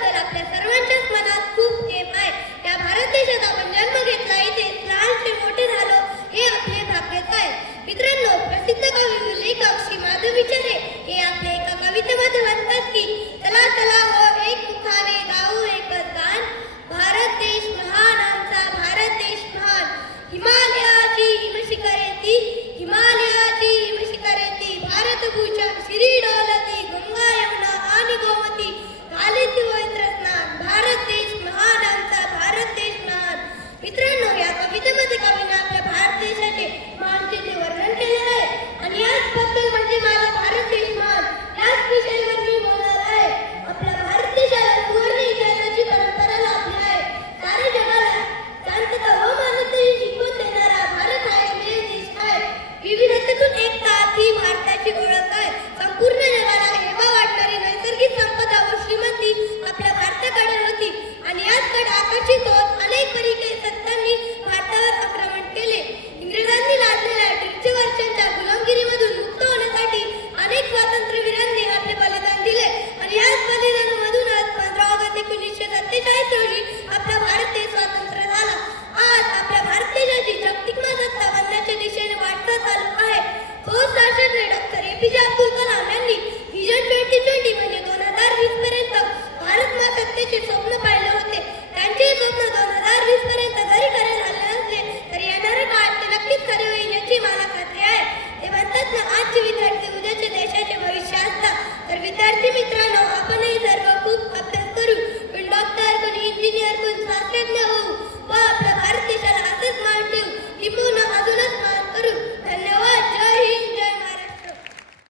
देशाबद्दल आपल्या सर्वांच्याच मनात खूप प्रेम आहे. या भारत देशात आपण जन्म घेतला, इथे लहानसे मोठे झालो, हे आपले भाग्यच आहे. मित्रांनो, प्रसिद्ध कवी लेखक श्री माधव विचारे हे आपल्या एका कवितेमध्ये म्हणतात की चला चला हो एक मुखाने गाऊ एकच गान, भारत देश महान आमचा, भारत देश महान. हिमालयाची हिमशिखरेती, हिमालयाची हिमशिखरेती, भारतभूषण शिरी डोलती, गंगा यमुना आणि गोमती घालीत पवित्र स्नान, भारत देश महान आमचा, भारत देश महान. मित्रांनो, या कवितेमध्ये कवीने आपल्या भारत देशाचे महानतेचे वर्णन केले आहे आणि याचबद्दल म्हणजे माझा भारत देश महान याच विषयावर मी बोलणार आहे. आपल्या भारत देशाला सुवर्ण इतिहासाची परंपरा लाभली आहे. साऱ्या जगाला शांतता व मानवतेची शिकवण देणारा भारत हा एकमेव देश आहे. विविधतेतून एकता ही भारताची ओळख आहे. संपूर्ण जगाला हेवा वाटणारी नैसर्गिक संपदा व श्रीमंती आपल्या भारताकडे होती आणि याचकडे आकर्षित होत अनेक परिके सत्तांनी भारतावर आक्रमण केले. इंग्रजांनी लादलेल्या 150 वर्षांच्या गुलामगिरीमधून मुक्त होण्यासाठी अनेक स्वातंत्र्यवीरांनी आपले बलिदान दिले आणि याच बलिदानामधूनच 15 ऑगस्ट 1947 रोजी आपला भारत देश स्वतंत्र झाला. आज आपल्या भारत देशाची जागतिक महासत्ता बनण्याच्या दिशेने वाटचाल चालू आहे. थोर शास्त्रज्ञ डॉक्टर APJ अब्दुल कलाम यांनी व्हिजन 2020 म्हणजे 2020 पर्यंत भारत महासत्तेचे स्वप्न पाहिले होते. त्यांचे स्वप्न 2020 पर्यंत जरी खरे झाले नसले तरी येणाऱ्या काळात ते नक्कीच खरे होईल याची मला खात्री आहे. ते म्हणतात ना, आजचे विद्यार्थी उद्याचे देशाचे भविष्य असतात. तर विद्यार्थी मित्रांनो, आपणही सर्व खूप अभ्यास करू, पण डॉक्टर, कोणी इंजिनियर, कोणी शास्त्रज्ञ